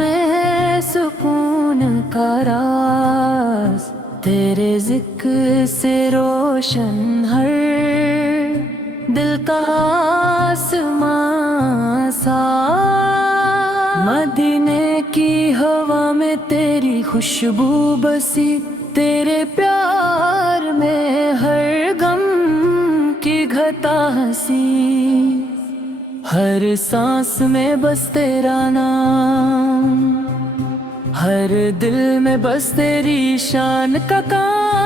में है सुकून का राज, तेरे जिक्र से रोशन हर दिल का आसमां सा। मदीने की हवा में तेरी खुशबू बसी, तेरे प्यार में हर गम की घटा हंसी। हर सांस में बस तेरा नाम, हर दिल में बस तेरी शान का काम।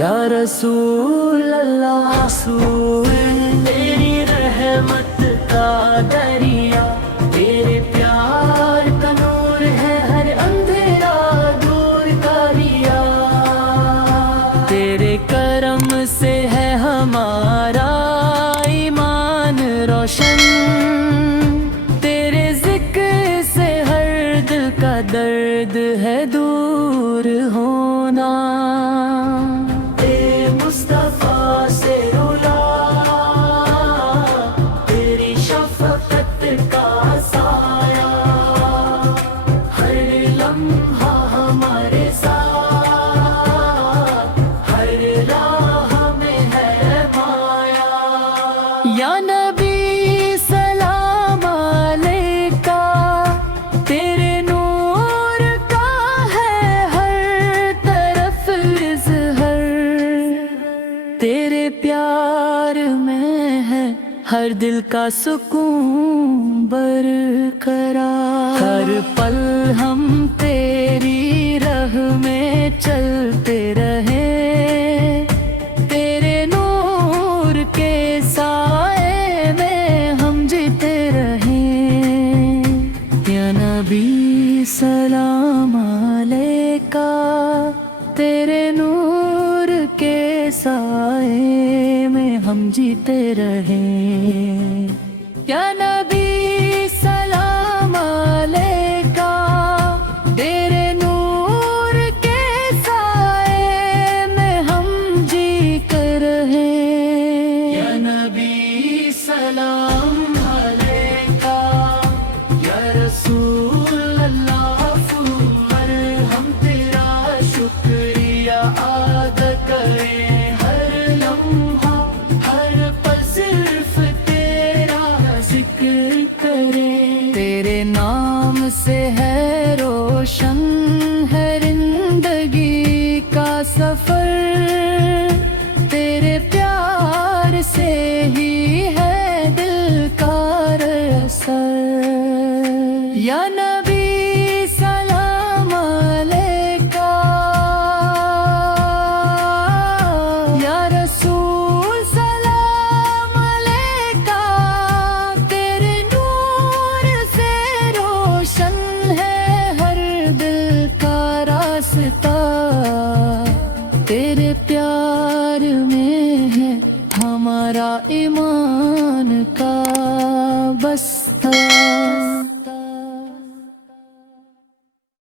या रसूल अल्लाह, रसूल तेरी रहमत का दरिया, तेरे प्यार का नूर है हर अंधेरा दूर का रिया। तेरे करम से है हमारा ईमान रोशन, तेरे जिक्र से हर दिल का दर्द है दूर होना। ए मुस्तफा से रुला, तेरी शफकत का साया, हर लम्हा हमारे साथ, हर राह में है माया। या नबी सलाम अलैका, तेरे नूर का है हर तरफ इज़हर, तेरे प्यार में है हर दिल का सुकून बरकरार। हर पल हम तेरी राह में चलते रहे, तेरे नूर के साए में हम जीते रहे। या नबी सलाम अलैका, तेरे नूर के साए में हम जीते रहे।